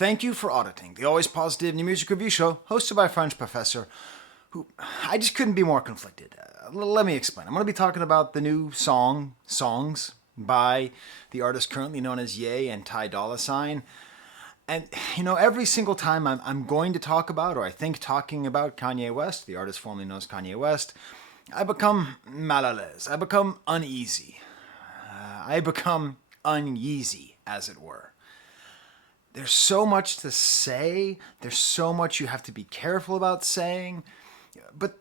Thank you for auditing the Always Positive New Music Review Show, hosted by a French professor who I just couldn't be more conflicted. Let me explain. I'm going to be talking about the new songs by the artist currently known as Ye and Ty Dolla Sign. And, every single time I'm going to talk about, or I think talking about Kanye West, the artist formerly known as Kanye West, I become mal à l'aise. I become uneasy. I become un-yeezy, as it were. There's so much to say. There's so much you have to be careful about saying. But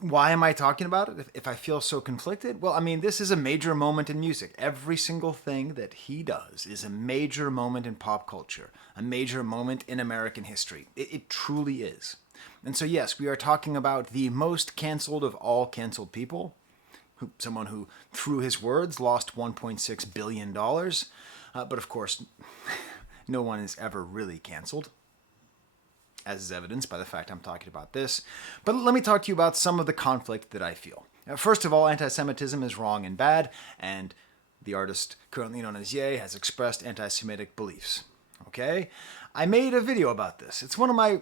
why am I talking about it if I feel so conflicted? Well, this is a major moment in music. Every single thing that he does is a major moment in pop culture, a major moment in American history. It truly is. And so, yes, we are talking about the most canceled of all canceled people, someone who, through his words, lost $1.6 billion. But of course, no one is ever really canceled, as is evidenced by the fact I'm talking about this. But let me talk to you about some of the conflict that I feel. First of all, anti-Semitism is wrong and bad, and the artist currently known as Ye has expressed anti-Semitic beliefs. Okay? I made a video about this. It's one of my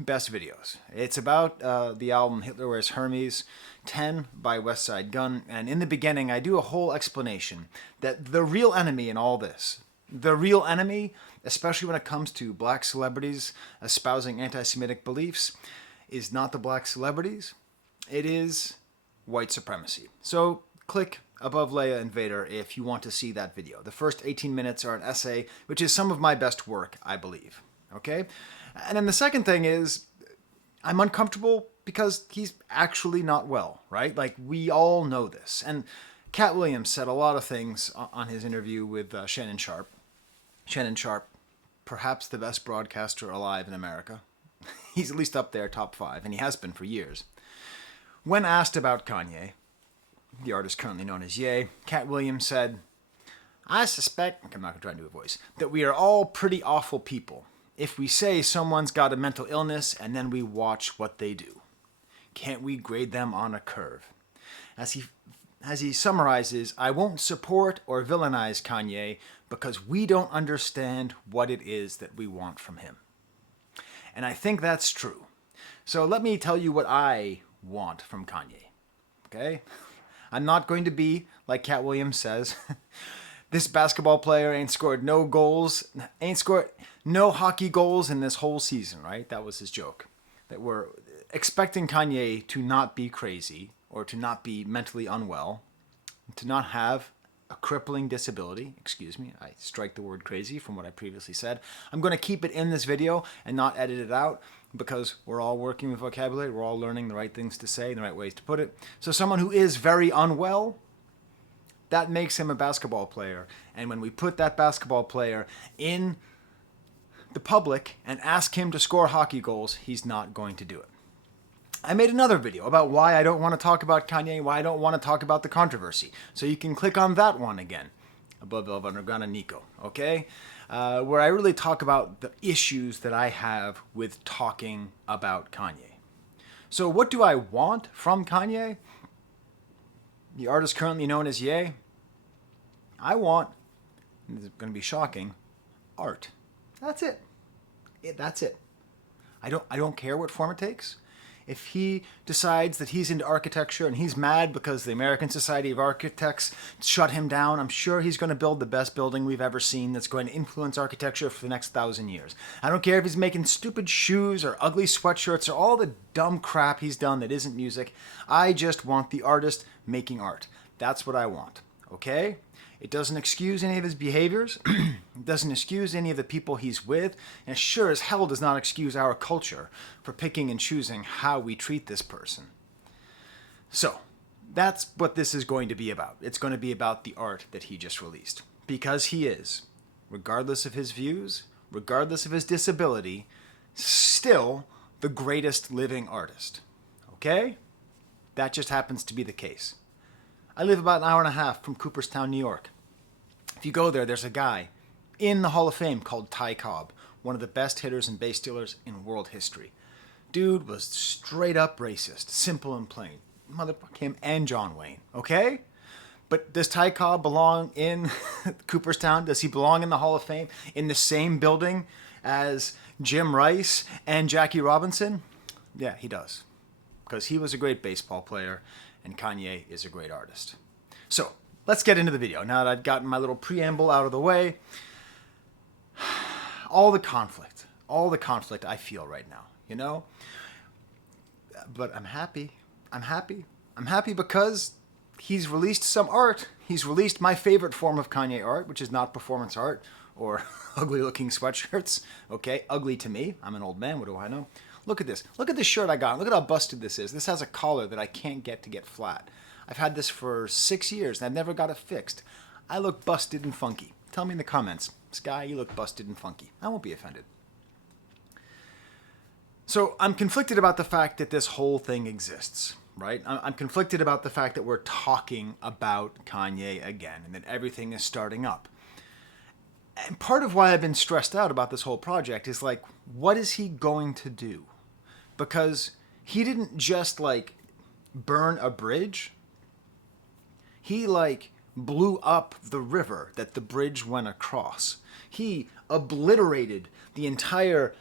best videos. It's about the album Hitler Wears Hermes 10 by West Side Gun, and in the beginning I do a whole explanation that the real enemy in all this, the real enemy, especially when it comes to black celebrities espousing anti-Semitic beliefs, is not the black celebrities, it is white supremacy. So click above Leia and Vader if you want to see that video. The first 18 minutes are an essay, which is some of my best work, I believe. Okay? And then the second thing is, I'm uncomfortable because he's actually not well, right? Like, we all know this. And Cat Williams said a lot of things on his interview with Shannon Sharpe. Shannon Sharpe, perhaps the best broadcaster alive in America. He's at least up there, top 5, and he has been for years. When asked about Kanye, the artist currently known as Ye, Cat Williams said, I suspect, I'm not going to try to do a voice, that we are all pretty awful people if we say someone's got a mental illness and then we watch what they do. Can't we grade them on a curve? As he summarizes, I won't support or villainize Kanye because we don't understand what it is that we want from him. And I think that's true. So let me tell you what I want from Kanye. Okay? I'm not going to be, like Cat Williams says, this basketball player ain't scored no hockey goals in this whole season, right? That was his joke. That we're expecting Kanye to not be crazy or to not be mentally unwell, to not have a crippling disability. Excuse me, I strike the word crazy from what I previously said. I'm going to keep it in this video and not edit it out because we're all working with vocabulary. We're all learning the right things to say and the right ways to put it. So someone who is very unwell, that makes him a basketball player. And when we put that basketball player in the public and ask him to score hockey goals, he's not going to do it. I made another video about why I don't want to talk about Kanye, why I don't want to talk about the controversy. So you can click on that one again, above Underground and Nico, okay? Where I really talk about the issues that I have with talking about Kanye. So what do I want from Kanye? The artist currently known as Ye? I want, and this is going to be shocking, art. That's it. That's it. I don't care what form it takes. If he decides that he's into architecture and he's mad because the American Society of Architects shut him down, I'm sure he's going to build the best building we've ever seen that's going to influence architecture for the next 1,000 years. I don't care if he's making stupid shoes or ugly sweatshirts or all the dumb crap he's done that isn't music. I just want the artist making art. That's what I want, okay? It doesn't excuse any of his behaviors. It doesn't excuse any of the people he's with. And it sure as hell does not excuse our culture for picking and choosing how we treat this person. So, that's what this is going to be about. It's going to be about the art that he just released. Because he is, regardless of his views, regardless of his disability, still the greatest living artist. Okay? That just happens to be the case. I live about an hour and a half from Cooperstown, New York. If you go there, there's a guy in the Hall of Fame called Ty Cobb, one of the best hitters and bass stealers in world history. Dude was straight up racist, simple and plain. Motherfuck him and John Wayne, okay? But does Ty Cobb belong in Cooperstown? Does he belong in the Hall of Fame? In the same building as Jim Rice and Jackie Robinson? Yeah, he does. Because he was a great baseball player and Kanye is a great artist. So, let's get into the video. Now that I've gotten my little preamble out of the way, all the conflict I feel right now, you know? But I'm happy. I'm happy because he's released some art. He's released my favorite form of Kanye art, which is not performance art or ugly looking sweatshirts. Okay, ugly to me. I'm an old man, what do I know? Look at this. Look at this shirt I got. Look at how busted this is. This has a collar that I can't get to get flat. I've had this for 6 years and I've never got it fixed. I look busted and funky. Tell me in the comments, Skye, you look busted and funky. I won't be offended. So I'm conflicted about the fact that this whole thing exists, right? I'm conflicted about the fact that we're talking about Kanye again and that everything is starting up. And part of why I've been stressed out about this whole project is like, what is he going to do? Because he didn't just like burn a bridge. He like blew up the river that the bridge went across. He obliterated the entire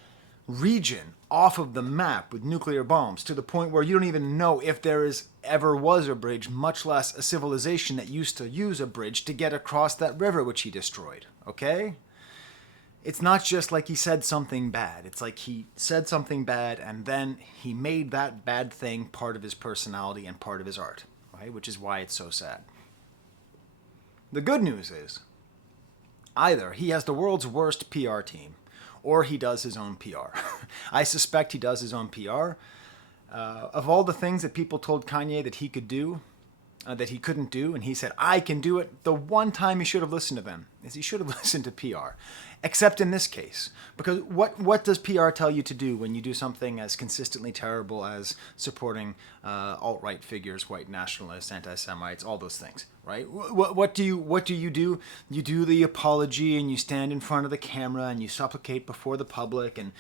region off of the map with nuclear bombs to the point where you don't even know if there ever was a bridge, much less a civilization that used to use a bridge to get across that river which he destroyed, okay? It's not just like he said something bad. It's like he said something bad and then he made that bad thing part of his personality and part of his art, right? Which is why it's so sad. The good news is either he has the world's worst PR team or he does his own PR. I suspect he does his own PR. Of all the things that people told Kanye that he could do, that he couldn't do, and he said, I can do it, the one time he should have listened to them is he should have listened to PR. Except in this case. Because what does PR tell you to do when you do something as consistently terrible as supporting alt-right figures, white nationalists, anti-Semites, all those things, right? What do you do? You do the apology and you stand in front of the camera and you supplicate before the public and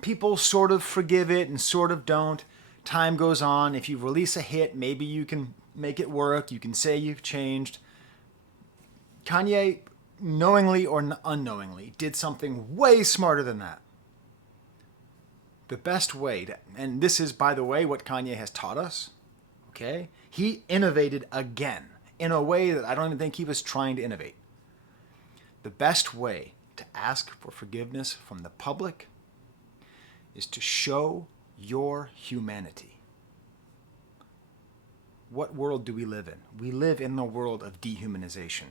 people sort of forgive it and sort of don't. Time goes on. If you release a hit, maybe you can make it work. You can say you've changed. Kanye, knowingly or unknowingly, did something way smarter than that. The best way to, and this is, by the way, what Kanye has taught us, okay? He innovated again in a way that I don't even think he was trying to innovate. The best way to ask for forgiveness from the public is to show your humanity. What world do we live in? We live in the world of dehumanization.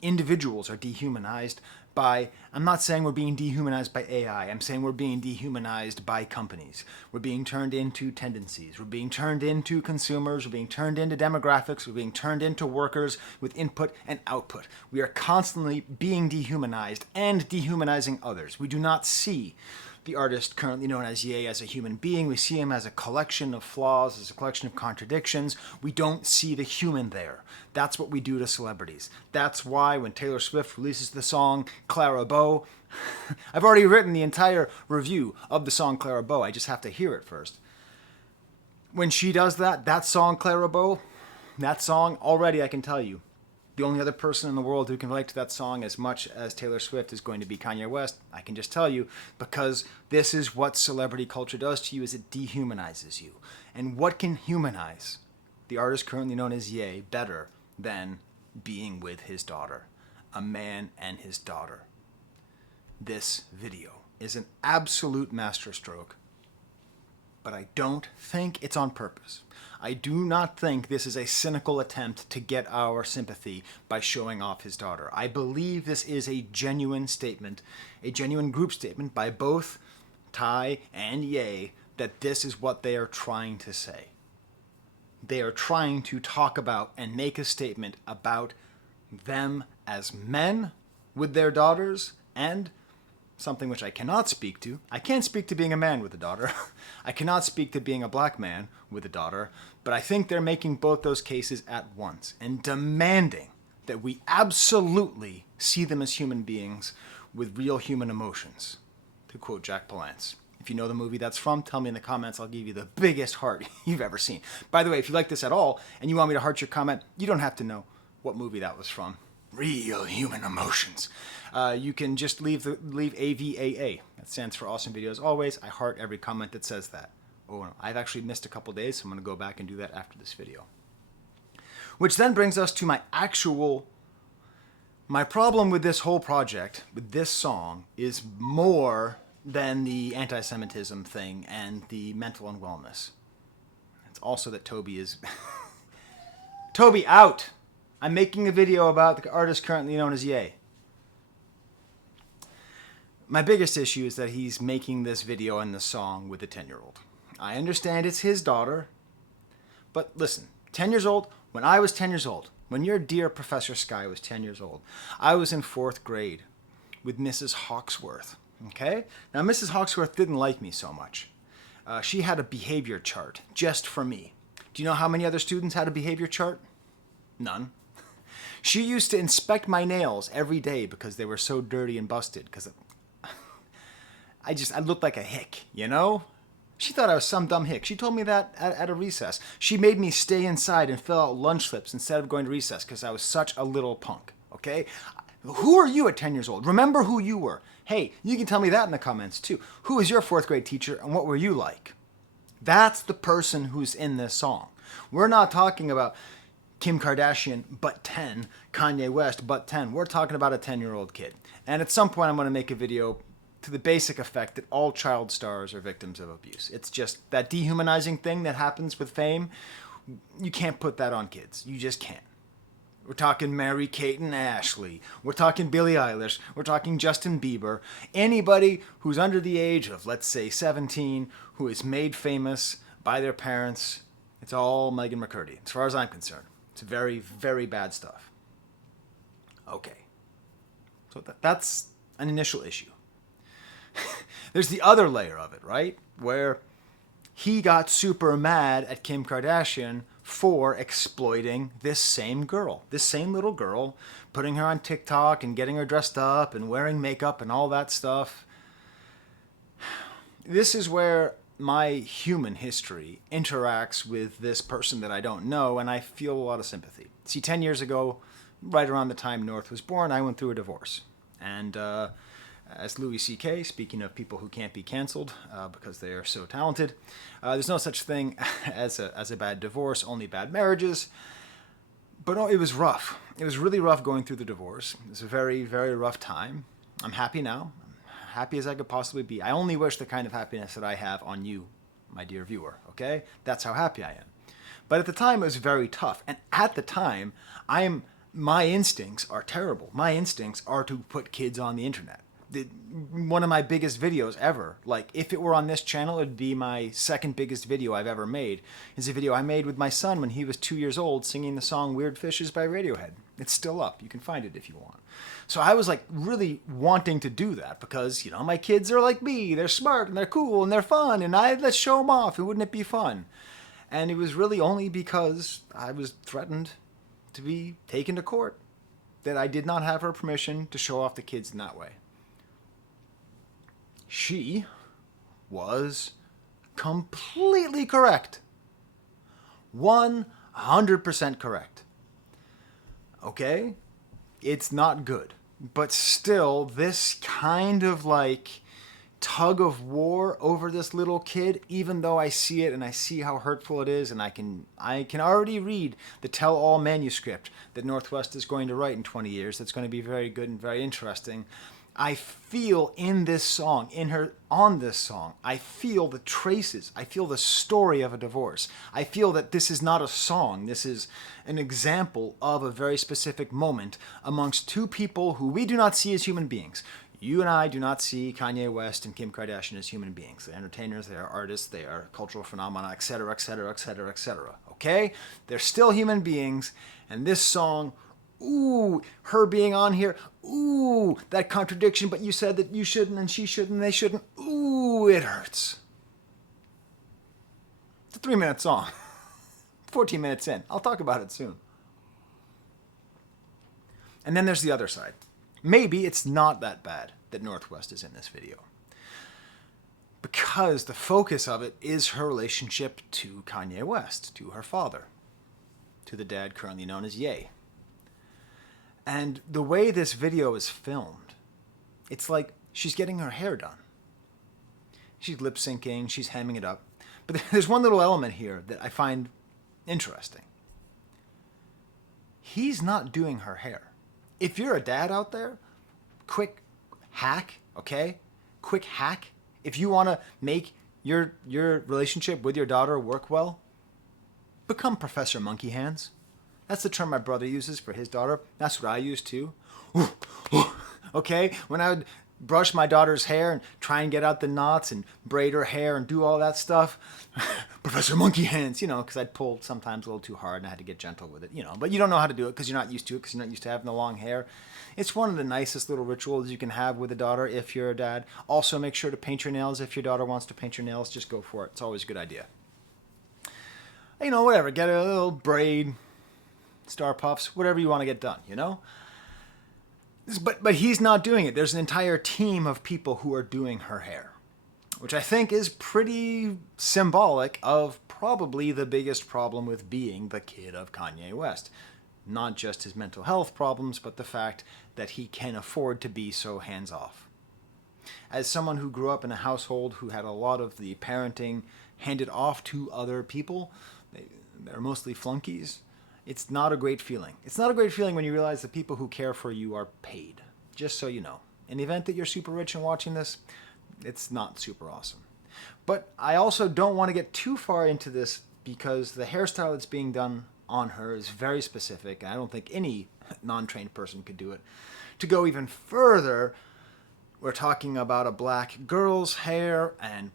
Individuals are dehumanized by, I'm not saying we're being dehumanized by AI, I'm saying we're being dehumanized by companies. We're being turned into tendencies. We're being turned into consumers. We're being turned into demographics. We're being turned into workers with input and output. We are constantly being dehumanized and dehumanizing others. We do not see the artist currently known as Ye as a human being. We see him as a collection of flaws, as a collection of contradictions. We don't see the human there. That's what we do to celebrities. That's why when Taylor Swift releases the song Clara Bow, I've already written the entire review of the song Clara Bow. I just have to hear it first. When she does that song Clara Bow, that song, already I can tell you, the only other person in the world who can relate to that song as much as Taylor Swift is going to be Kanye West. I can just tell you, because this is what celebrity culture does to you, is it dehumanizes you. And what can humanize the artist currently known as Ye better than being with his daughter? A man and his daughter. This video is an absolute masterstroke, but I don't think it's on purpose. I do not think this is a cynical attempt to get our sympathy by showing off his daughter. I believe this is a genuine statement, a genuine group statement by both Ty and Ye, that this is what they are trying to say. They are trying to talk about and make a statement about them as men with their daughters and something which I cannot speak to. I can't speak to being a man with a daughter. I cannot speak to being a black man with a daughter. But I think they're making both those cases at once and demanding that we absolutely see them as human beings with real human emotions, to quote Jack Palance. If you know the movie that's from, tell me in the comments. I'll give you the biggest heart you've ever seen. By the way, if you like this at all and you want me to heart your comment, you don't have to know what movie that was from. Real human emotions. You can just leave AVAA. That stands for awesome videos always. I heart every comment that says that. Oh no, I've actually missed a couple days, so I'm going to go back and do that after this video. Which then brings us to my problem with this whole project, with this song, is more than the anti-Semitism thing and the mental unwellness. It's also that Toby is... Toby, out! I'm making a video about the artist currently known as Ye. My biggest issue is that he's making this video and this song with a 10-year-old. I understand it's his daughter, but listen, 10 years old, when I was 10 years old, when your dear Professor Skye was 10 years old, I was in 4th grade with Mrs. Hawksworth, okay? Now, Mrs. Hawksworth didn't like me so much. She had a behavior chart just for me. Do you know how many other students had a behavior chart? None. She used to inspect my nails every day because they were so dirty and busted, because I looked like a hick, you know? She thought I was some dumb hick. She told me that at a recess. She made me stay inside and fill out lunch slips instead of going to recess because I was such a little punk, okay? Who are you at 10 years old? Remember who you were. Hey, you can tell me that in the comments too. Who was your 4th grade teacher and what were you like? That's the person who's in this song. We're not talking about Kim Kardashian, but 10, Kanye West, but 10. We're talking about a 10-year-old kid. And at some point I'm going to make a video to the basic effect that all child stars are victims of abuse. It's just that dehumanizing thing that happens with fame. You can't put that on kids. You just can't. We're talking Mary-Kate and Ashley. We're talking Billie Eilish. We're talking Justin Bieber. Anybody who's under the age of, let's say, 17, who is made famous by their parents, it's all Megan McCurdy, as far as I'm concerned. It's very, very bad stuff. Okay. So that's an initial issue. There's the other layer of it, right? Where he got super mad at Kim Kardashian for exploiting this same girl, this same little girl, putting her on TikTok and getting her dressed up and wearing makeup and all that stuff. This is where my human history interacts with this person that I don't know, and I feel a lot of sympathy. See, 10 years ago, right around the time North was born, I went through a divorce. And as Louis C.K., speaking of people who can't be canceled because they are so talented, there's no such thing as a bad divorce, only bad marriages. But no, it was rough. It was really rough going through the divorce. It was a very, very rough time. I'm happy now. I'm happy as I could possibly be. I only wish the kind of happiness that I have on you, my dear viewer, okay? That's how happy I am. But at the time, it was very tough. And at the time, my instincts are terrible. My instincts are to put kids on the internet. One of my biggest videos ever, like if it were on this channel, it'd be my second biggest video I've ever made, is a video I made with my son when he was 2 years old singing the song Weird Fishes by Radiohead. It's still up. You can find it if you want. So I was like really wanting to do that because, you know, my kids are like me. They're smart and they're cool and they're fun and let's show them off. And wouldn't it be fun? And it was really only because I was threatened to be taken to court that I did not have her permission to show off the kids in that way. She was completely correct. 100% correct. Okay? It's not good. But still, this kind of like tug of war over this little kid, even though I see it and I see how hurtful it is, and I can already read the tell-all manuscript that Northwest is going to write in 20 years. That's going to be very good and very interesting. I feel in this song, on this song, I feel the traces. I feel the story of a divorce. I feel that this is not a song. This is an example of a very specific moment amongst two people who we do not see as human beings. You and I do not see Kanye West and Kim Kardashian as human beings. They're entertainers, they are artists, they are cultural phenomena, etc., etc., etc., etc. Okay? They're still human beings, and this song, ooh, her being on here, ooh, that contradiction, but you said that you shouldn't and she shouldn't and they shouldn't, ooh, it hurts. It's a 3-minute song. 14 minutes in. I'll talk about it soon. And then there's the other side. Maybe it's not that bad that Northwest is in this video, because the focus of it is her relationship to Kanye West, to her father, to the dad currently known as Ye. And the way this video is filmed, it's like she's getting her hair done. She's lip syncing, she's hemming it up. But there's one little element here that I find interesting. He's not doing her hair. If you're a dad out there, quick hack, okay? Quick hack. If you want to make your relationship with your daughter work well, become Professor Monkey Hands. That's the term my brother uses for his daughter. That's what I use too. Okay? When I would brush my daughter's hair and try and get out the knots and braid her hair and do all that stuff, Professor Monkey Hands, because I'd pull sometimes a little too hard and I had to get gentle with it, But you don't know how to do it because you're not used to it, because you're not used to having the long hair. It's one of the nicest little rituals you can have with a daughter if you're a dad. Also, make sure to paint your nails. If your daughter wants to paint your nails, just go for it. It's always a good idea. Whatever. Get a little braid, star puffs, whatever you want to get done, But he's not doing it. There's an entire team of people who are doing her hair, which I think is pretty symbolic of probably the biggest problem with being the kid of Kanye West. Not just his mental health problems, but the fact that he can afford to be so hands-off. As someone who grew up in a household who had a lot of the parenting handed off to other people, they're mostly flunkies, it's not a great feeling. It's not a great feeling when you realize the people who care for you are paid. Just so you know. In the event that you're super rich and watching this, it's not super awesome. But I also don't want to get too far into this because the hairstyle that's being done on her is very specific, and I don't think any non-trained person could do it. To go even further, we're talking about a black girl's hair and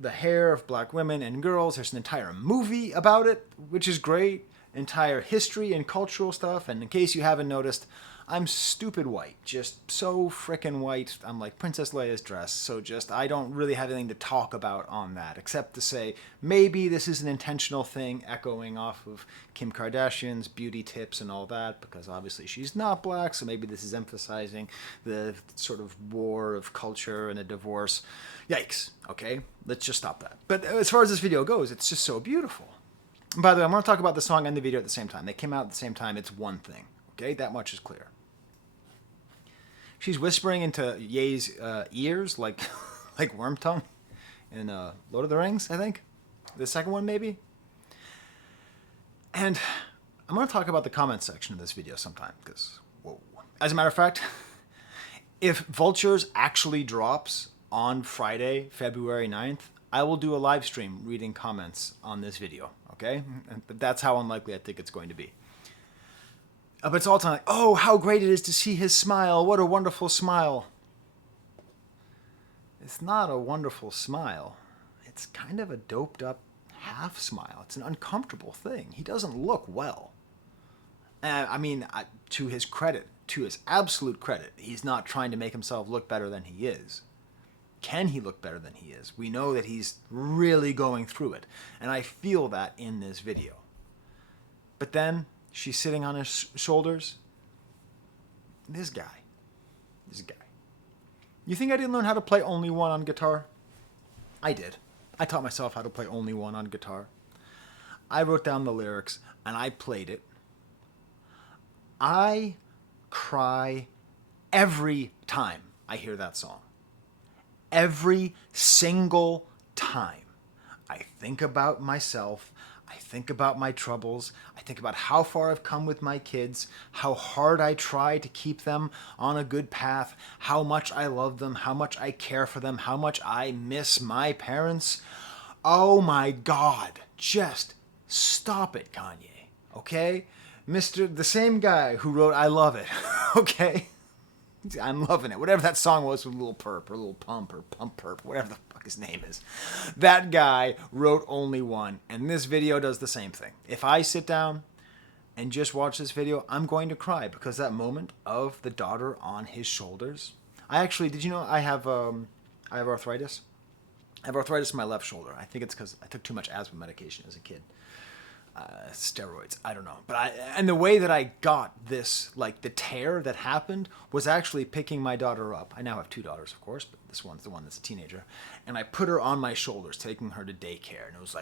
the hair of black women and girls. There's an entire movie about it, which is great. Entire history and cultural stuff. And in case you haven't noticed, I'm stupid white. Just so frickin' white. I'm like Princess Leia's dress. So I don't really have anything to talk about on that, except to say maybe this is an intentional thing echoing off of Kim Kardashian's beauty tips and all that, because obviously she's not black, so maybe this is emphasizing the sort of war of culture and a divorce. Yikes. Okay? Let's just stop that. But as far as this video goes, it's just so beautiful. By the way, I'm going to talk about the song and the video at the same time. They came out at the same time. It's one thing. Okay? That much is clear. She's whispering into Ye's ears like worm tongue in Lord of the Rings, I think. The second one, maybe. And I'm going to talk about the comment section of this video sometime, because, whoa. As a matter of fact, if Vultures actually drops on Friday, February 9th, I will do a live stream reading comments on this video, okay? That's how unlikely I think it's going to be. But it's all the time like, oh, how great it is to see his smile. What a wonderful smile. It's not a wonderful smile. It's kind of a doped up half smile. It's an uncomfortable thing. He doesn't look well. To his credit, to his absolute credit, he's not trying to make himself look better than he is. Can he look better than he is? We know that he's really going through it. And I feel that in this video. But then she's sitting on his shoulders. This guy. You think I didn't learn how to play Only One on guitar? I did. I taught myself how to play Only One on guitar. I wrote down the lyrics and I played it. I cry every time I hear that song. Every single time. I think about myself. I think about my troubles. I think about how far I've come with my kids, how hard I try to keep them on a good path, how much I love them, how much I care for them, how much I miss my parents. Oh my God, just stop it, Kanye, okay? The same guy who wrote I Love It, okay? I'm loving it. Whatever that song was with Lil Perp or Lil Pump or Pump Perp, whatever the fuck his name is. That guy wrote Only One, and this video does the same thing. If I sit down and just watch this video, I'm going to cry because that moment of the daughter on his shoulders. Did you know I have arthritis? I have arthritis in my left shoulder. I think it's because I took too much asthma medication as a kid. Steroids, I don't know. And the way that I got this, like the tear that happened, was actually picking my daughter up. I now have two daughters, of course, but this one's the one that's a teenager. And I put her on my shoulders, taking her to daycare, and it was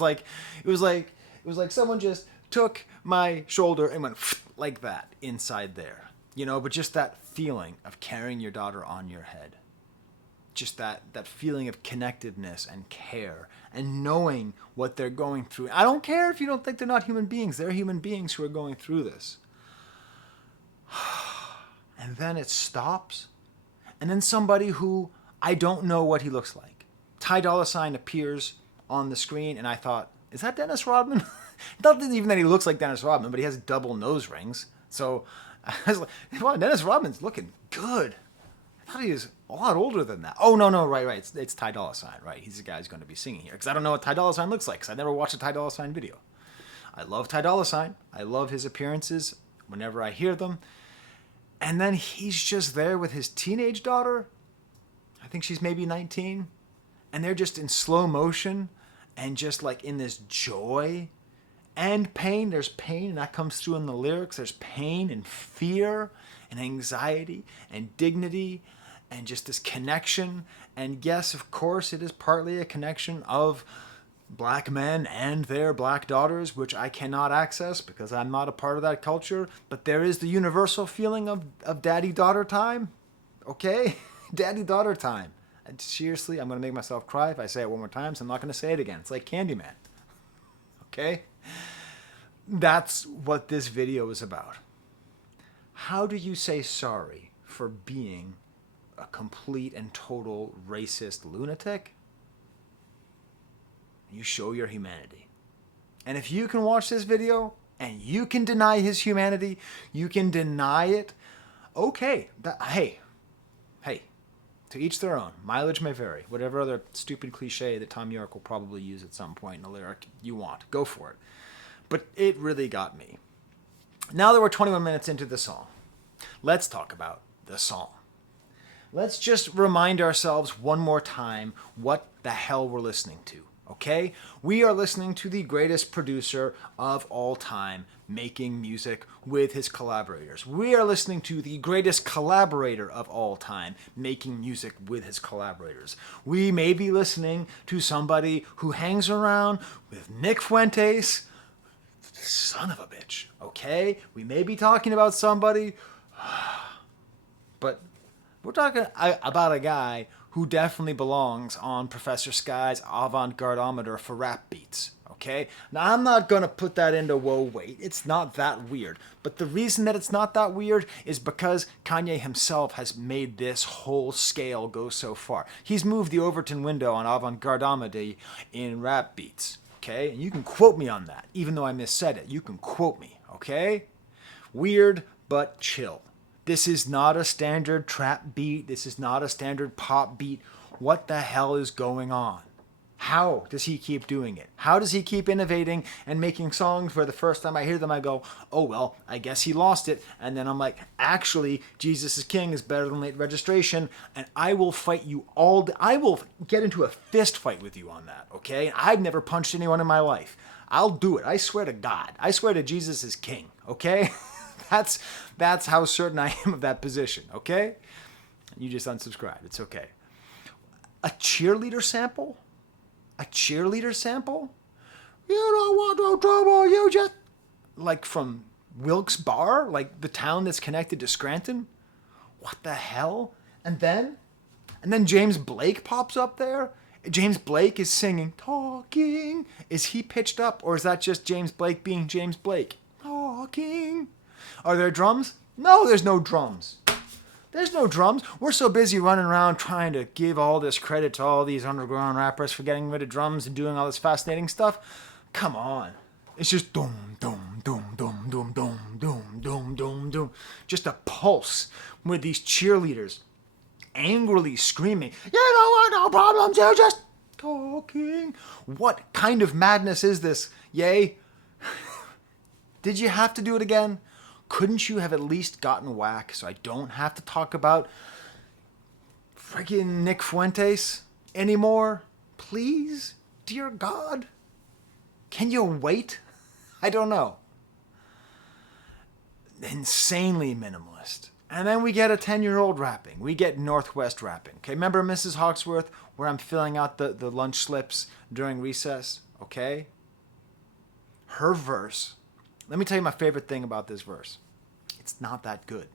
like, it was like someone just took my shoulder and went like that inside there, but just that feeling of carrying your daughter on your head. Just that feeling of connectedness and care and knowing what they're going through. I don't care if you don't think they're not human beings. They're human beings who are going through this. And then it stops. And then somebody who I don't know what he looks like. Ty Dolla Sign appears on the screen, and I thought, is that Dennis Rodman? Not even that he looks like Dennis Rodman, but he has double nose rings. So I was like, wow, Dennis Rodman's looking good. I thought he was a lot older than that. Oh, no, right. It's Ty Dolla Sign, right? He's the guy who's going to be singing here. Because I don't know what Ty Dolla Sign looks like, because I never watched a Ty Dolla Sign video. I love Ty Dolla Sign. I love his appearances whenever I hear them. And then he's just there with his teenage daughter. I think she's maybe 19. And they're just in slow motion and just like in this joy and pain. There's pain, and that comes through in the lyrics. There's pain and fear and anxiety and dignity and just this connection. And yes, of course, it is partly a connection of black men and their black daughters, which I cannot access because I'm not a part of that culture. But there is the universal feeling of daddy-daughter time. Okay? Daddy-daughter time. And seriously, I'm going to make myself cry if I say it one more time, so I'm not going to say it again. It's like Candyman. Okay? That's what this video is about. How do you say sorry for being a complete and total racist lunatic? You show your humanity. And if you can watch this video and you can deny his humanity, you can deny it, okay. Hey, to each their own. Mileage may vary. Whatever other stupid cliche that Tom York will probably use at some point in a lyric you want, go for it. But it really got me. Now that we're 21 minutes into the song, let's talk about the song. Let's just remind ourselves one more time what the hell we're listening to, okay? We are listening to the greatest producer of all time making music with his collaborators. We are listening to the greatest collaborator of all time making music with his collaborators. We may be listening to somebody who hangs around with Nick Fuentes, son of a bitch, okay? We may be talking about somebody, but we're talking about a guy who definitely belongs on Professor Skye's avant-garde-ometer for rap beats, okay? Now, I'm not going to put that into whoa, wait. It's not that weird. But the reason that it's not that weird is because Kanye himself has made this whole scale go so far. He's moved the Overton window on avant-garde-ometer in rap beats, okay? And you can quote me on that, even though I missaid it. You can quote me, okay? Weird, but chill. This is not a standard trap beat. This is not a standard pop beat. What the hell is going on? How does he keep doing it? How does he keep innovating and making songs where the first time I hear them I go, oh well, I guess he lost it. And then I'm like, actually, Jesus is King is better than Late Registration, and I will fight you all day. I will get into a fist fight with you on that, okay? I've never punched anyone in my life. I'll do it. I swear to God. I swear to Jesus is King, okay? That's how certain I am of that position, okay? You just unsubscribed. It's okay. A cheerleader sample? A cheerleader sample? You don't want no trouble, you just... Like from Wilkes Barre? Like the town that's connected to Scranton? What the hell? And then James Blake pops up there? James Blake is singing, talking. Is he pitched up, or is that just James Blake being James Blake? Talking. Are there drums? No, there's no drums. There's no drums. We're so busy running around trying to give all this credit to all these underground rappers for getting rid of drums and doing all this fascinating stuff. Come on. It's just doom, doom, doom, doom, doom, doom, doom, doom, doom, doom. Just a pulse with these cheerleaders angrily screaming, you don't want no problems, you're just talking. What kind of madness is this? Yay. Did you have to do it again? Couldn't you have at least gotten whack so I don't have to talk about freaking Nick Fuentes anymore? Please? Dear God? Can you wait? I don't know. Insanely minimalist. And then we get a 10-year-old rapping. We get Northwest rapping. Okay, remember Mrs. Hawksworth where I'm filling out the lunch slips during recess? Okay? Her verse. Let me tell you my favorite thing about this verse. It's not that good.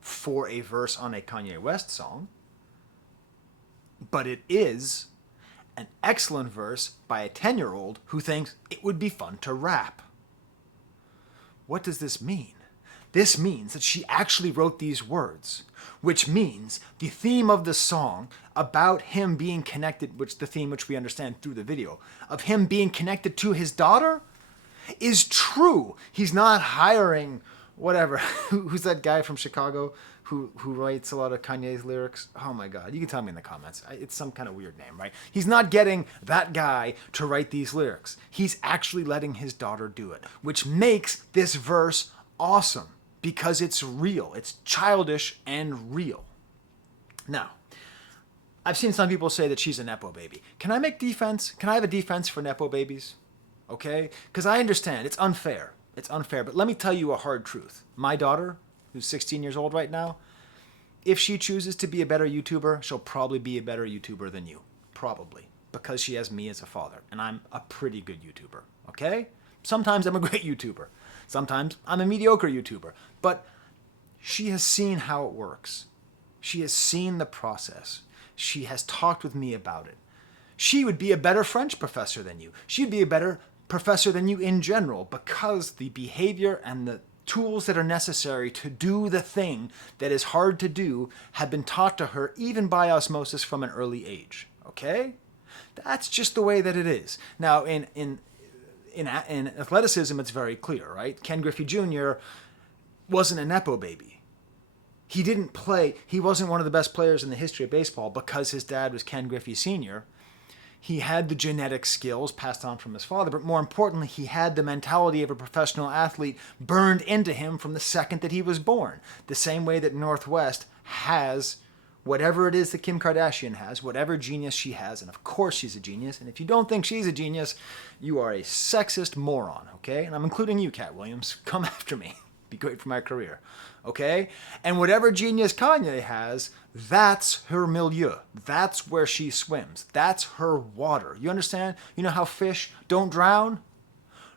For a verse on a Kanye West song, but it is an excellent verse by a 10-year-old who thinks it would be fun to rap. What does this mean? This means that she actually wrote these words, which means the theme of the song about him being connected, which the theme which we understand through the video, of him being connected to his daughter is true. He's not hiring whatever. Who's that guy from Chicago who writes a lot of Kanye's lyrics? Oh my God, you can tell me in the comments. It's some kind of weird name, right? He's not getting that guy to write these lyrics. He's actually letting his daughter do it, which makes this verse awesome because it's real. It's childish and real. Now, I've seen some people say that she's a Nepo baby. Can I make defense? Can I have a defense for Nepo babies? Okay? Because I understand. It's unfair. It's unfair. But let me tell you a hard truth. My daughter, who's 16 years old right now, if she chooses to be a better YouTuber, she'll probably be a better YouTuber than you. Probably. Because she has me as a father. And I'm a pretty good YouTuber. Okay? Sometimes I'm a great YouTuber. Sometimes I'm a mediocre YouTuber. But she has seen how it works. She has seen the process. She has talked with me about it. She would be a better French professor than you. She'd be a better professor than you in general because the behavior and the tools that are necessary to do the thing that is hard to do have been taught to her even by osmosis from an early age. Okay? That's just the way that it is. Now, in athleticism, it's very clear, right? Ken Griffey Jr. wasn't a Nepo baby. He didn't play, he wasn't one of the best players in the history of baseball because his dad was Ken Griffey Sr. He had the genetic skills passed on from his father, but more importantly, he had the mentality of a professional athlete burned into him from the second that he was born. The same way that Northwest has whatever it is that Kim Kardashian has, whatever genius she has, and of course she's a genius, and if you don't think she's a genius, you are a sexist moron, okay? And I'm including you, Cat Williams. Come after me. Be great for my career, okay? And whatever genius Kanye has, that's her milieu. That's where she swims. That's her water. You understand? You know how fish don't drown?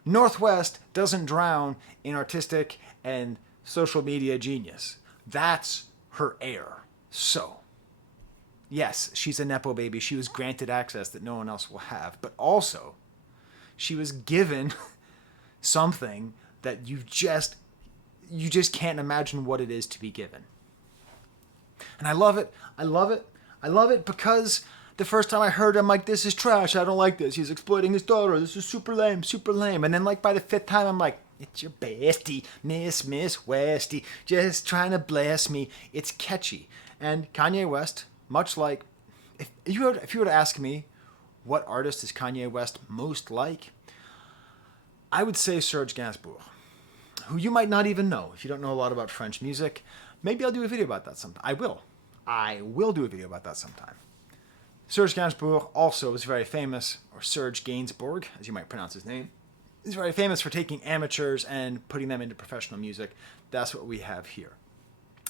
Northwest doesn't drown in artistic and social media genius. That's her air. So, yes, she's a Nepo baby. She was granted access that no one else will have. But also, she was given something that you just can't imagine what it is to be given. And I love it. I love it. I love it because the first time I heard it, I'm like, this is trash. I don't like this. He's exploiting his daughter. This is super lame, super lame. And then like by the fifth time, I'm like, it's your bestie, Miss Westy, just trying to bless me. It's catchy. And Kanye West, much like, if you were to ask me what artist is Kanye West most like, I would say Serge Gainsbourg, who you might not even know if you don't know a lot about French music. Maybe I'll do a video about that sometime. I will do a video about that sometime. Serge Gainsbourg also is very famous, or Serge Gainsbourg, as you might pronounce his name, is very famous for taking amateurs and putting them into professional music. That's what we have here.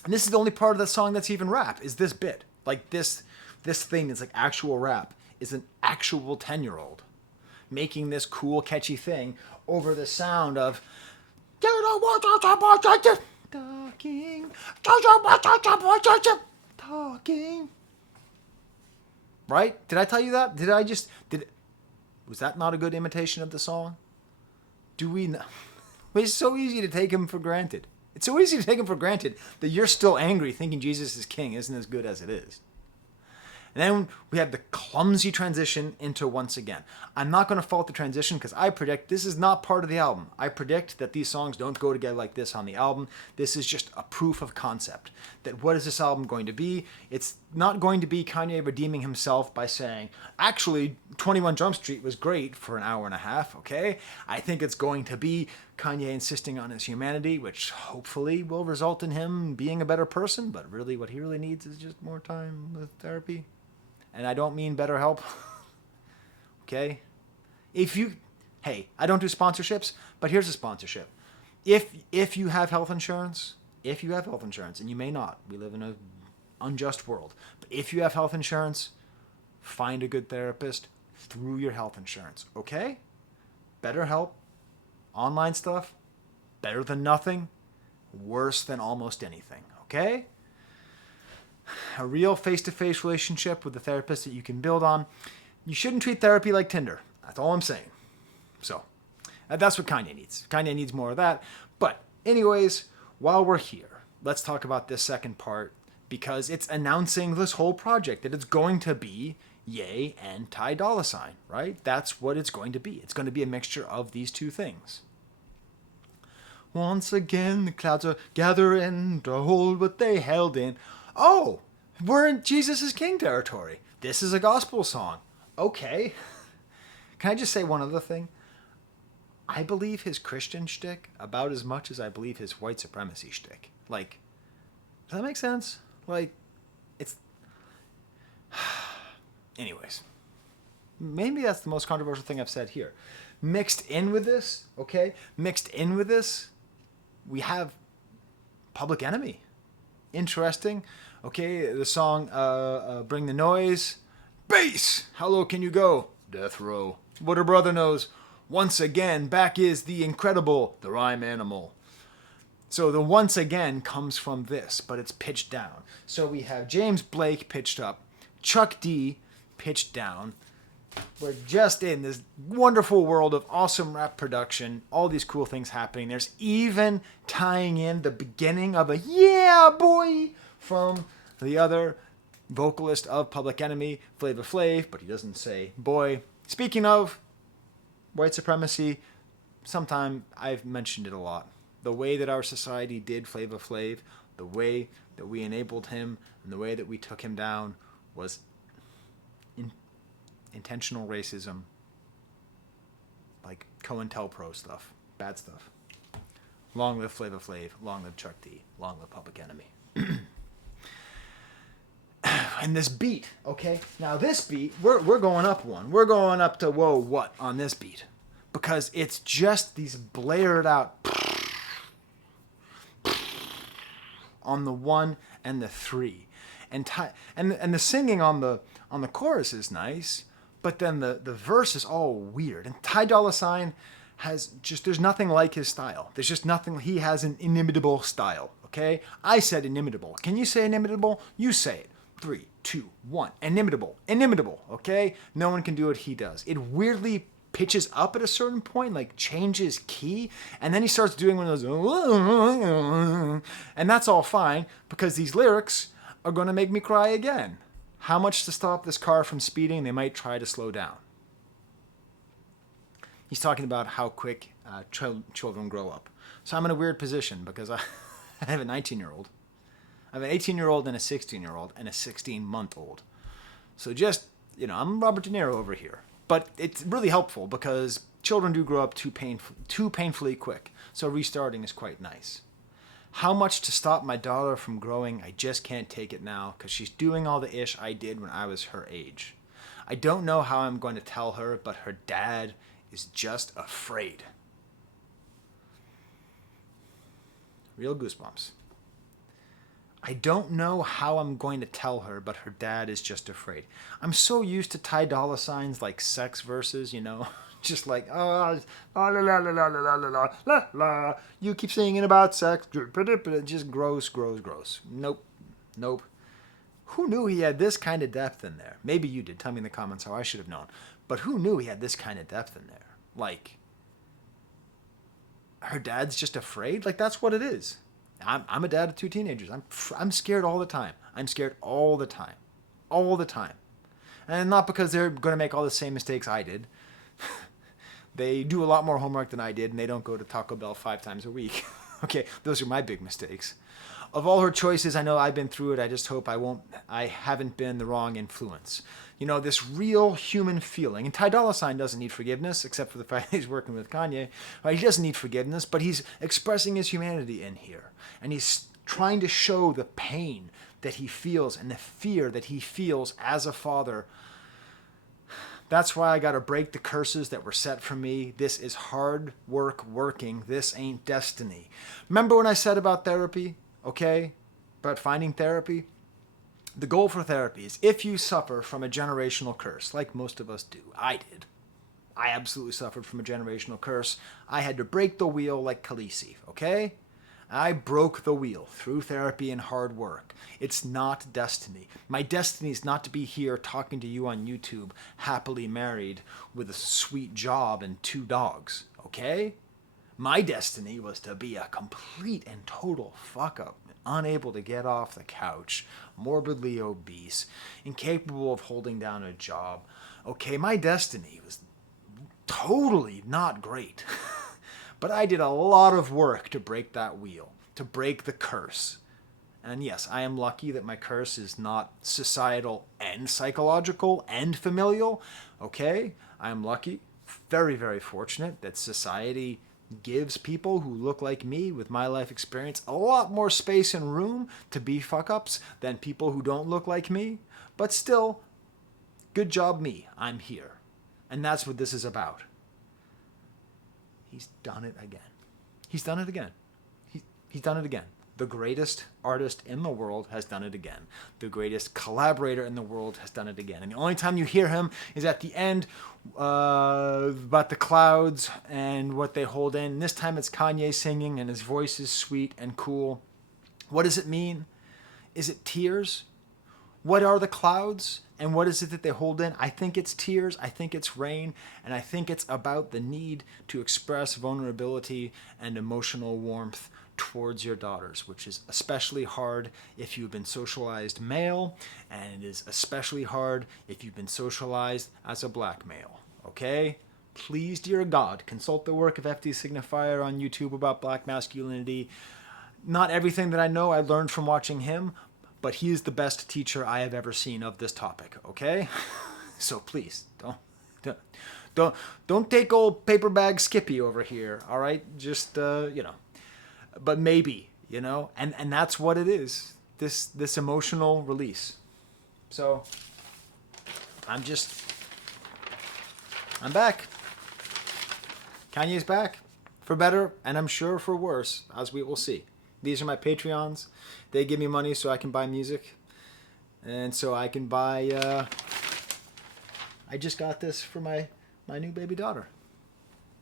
And this is the only part of the song that's even rap, is this bit. Like this thing that's like actual rap is an actual 10-year-old making this cool, catchy thing over the sound of talking. Right? Did I tell you that? Was that not a good imitation of the song? Do we know? It's so easy to take him for granted. It's so easy to take him for granted that you're still angry thinking Jesus is king isn't as good as it is. And then we have the clumsy transition into Once Again. I'm not going to fault the transition because I predict this is not part of the album. I predict that these songs don't go together like this on the album. This is just a proof of concept. That what is this album going to be? It's not going to be Kanye redeeming himself by saying, actually, 21 Jump Street was great for an hour and a half, okay? I think it's going to be Kanye insisting on his humanity, which hopefully will result in him being a better person, but really what he really needs is just more time with therapy. And I don't mean BetterHelp, okay? Hey, I don't do sponsorships, but here's a sponsorship. If you have health insurance, and you may not, we live in an unjust world, but if you have health insurance, find a good therapist through your health insurance, okay? BetterHelp, online stuff, Better than nothing, worse than almost anything, okay? A real face-to-face relationship with a therapist that you can build on. You shouldn't treat therapy like Tinder. That's all I'm saying. So, that's what Kanye needs. Kanye needs more of that. But anyways, while we're here, let's talk about this second part because it's announcing this whole project that it's going to be Ye and Ty Dolla Sign, right? That's what it's going to be. It's going to be a mixture of these two things. Once again, the clouds are gathering to hold what they held in. Oh, we're in Jesus is King territory. This is a gospel song. Okay. Can I just say one other thing? I believe his Christian shtick about as much as I believe his white supremacy shtick. Like, does that make sense? Like, it's... Anyways. Maybe that's the most controversial thing I've said here. Mixed in with this, okay? Mixed in with this, we have Public Enemy. Interesting. Okay, the song Bring the Noise. Bass! How low can you go? Death Row. What her brother knows. Once again, back is the incredible, the rhyme animal. So the once again comes from this, but it's pitched down. So we have James Blake pitched up, Chuck D pitched down. We're just in this wonderful world of awesome rap production, all these cool things happening. There's even tying in the beginning of a yeah boy from the other vocalist of Public Enemy, Flavor Flav, but he doesn't say boy. Speaking of white supremacy, sometime I've mentioned it a lot. The way that our society did Flavor Flav, the way that we enabled him, and the way that we took him down was intentional racism, like COINTELPRO stuff, bad stuff. Long live Flavor Flav, long live Chuck D, long live Public Enemy. And this beat, okay? Now this beat, we're going up one. We're going up to whoa, what on this beat? Because it's just these blared out on the 1 and the 3. And the singing on the chorus is nice, but then the verse is all weird. And Ty Dolla Sign has just, there's nothing like his style. There's just nothing, he has an inimitable style, okay? I said inimitable. Can you say inimitable? You say it. 3, 2, 1. Inimitable. Inimitable, okay? No one can do what he does. It weirdly pitches up at a certain point, like changes key, and then he starts doing one of those, and that's all fine, because these lyrics are going to make me cry again. How much to stop this car from speeding? They might try to slow down. He's talking about how quick children grow up. So I'm in a weird position because I have a 19-year-old. I have an 18-year-old and a 16-year-old and a 16-month-old. So just, I'm Robert De Niro over here. But it's really helpful because children do grow up too painfully quick. So restarting is quite nice. How much to stop my daughter from growing? I just can't take it now because she's doing all the ish I did when I was her age. I don't know how I'm going to tell her, but her dad is just afraid. Real goosebumps. I don't know how I'm going to tell her, but her dad is just afraid. I'm so used to Ty Dolla Sign's like sex verses, just like, la la la la la la la la la. You keep singing about sex, just gross. Nope. Who knew he had this kind of depth in there? Maybe you did. Tell me in the comments how I should have known. But who knew he had this kind of depth in there? Like, her dad's just afraid? Like, that's what it is. I'm a dad of 2 teenagers. I'm scared all the time. I'm scared all the time. All the time. And not because they're going to make all the same mistakes I did. They do a lot more homework than I did, and they don't go to Taco Bell 5 times a week. Okay, those are my big mistakes. Of all her choices, I know I've been through it. I just hope I haven't been the wrong influence. This real human feeling. And Ty Dolla Sign doesn't need forgiveness, except for the fact that he's working with Kanye. Right? He doesn't need forgiveness, but he's expressing his humanity in here. And he's trying to show the pain that he feels and the fear that he feels as a father. That's why I got to break the curses that were set for me. This is hard work working. This ain't destiny. Remember when I said about therapy? Okay? About finding therapy? The goal for therapy is if you suffer from a generational curse, like most of us do, I did, I absolutely suffered from a generational curse. I had to break the wheel like Khaleesi, okay? I broke the wheel through therapy and hard work. It's not destiny. My destiny is not to be here talking to you on YouTube, happily married with a sweet job and 2 dogs, okay? My destiny was to be a complete and total fuck up, unable to get off the couch, morbidly obese, incapable of holding down a job. Okay, my destiny was totally not great. But I did a lot of work to break that wheel, to break the curse. And yes, I am lucky that my curse is not societal and psychological and familial. Okay? I am lucky, very, very fortunate that society gives people who look like me with my life experience a lot more space and room to be fuck-ups than people who don't look like me. But still, good job me. I'm here. And that's what this is about. He's done it again. He's done it again. He's done it again. The greatest artist in the world has done it again. The greatest collaborator in the world has done it again. And the only time you hear him is at the end about the clouds and what they hold in. And this time it's Kanye singing and his voice is sweet and cool. What does it mean? Is it tears? What are the clouds? And what is it that they hold in? I think it's tears. I think it's rain. And I think it's about the need to express vulnerability and emotional warmth towards your daughters, which is especially hard if you've been socialized male, and it is especially hard if you've been socialized as a black male. Okay? Please, dear God, consult the work of FD Signifier on YouTube about black masculinity. Not everything that I know I learned from watching him, but he is the best teacher I have ever seen of this topic, okay? So please, don't take old paper bag Skippy over here, all right? Just, but maybe, and that's what it is, this emotional release. So I'm back. Kanye's back, for better, and I'm sure for worse, as we will see. These are my Patreons. They give me money so I can buy music. And so I can buy... I just got this for my new baby daughter.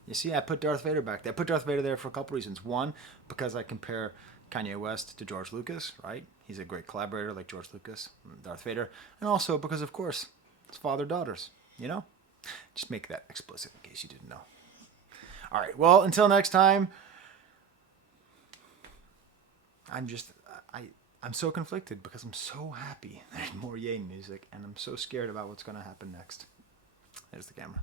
You see, I put Darth Vader back there. I put Darth Vader there for a couple reasons. One, because I compare Kanye West to George Lucas, right? He's a great collaborator like George Lucas and Darth Vader. And also because, of course, it's father-daughters, Just make that explicit in case you didn't know. All right, well, until next time... I'm so conflicted because I'm so happy there's more Ye music, and I'm so scared about what's going to happen next. There's the camera.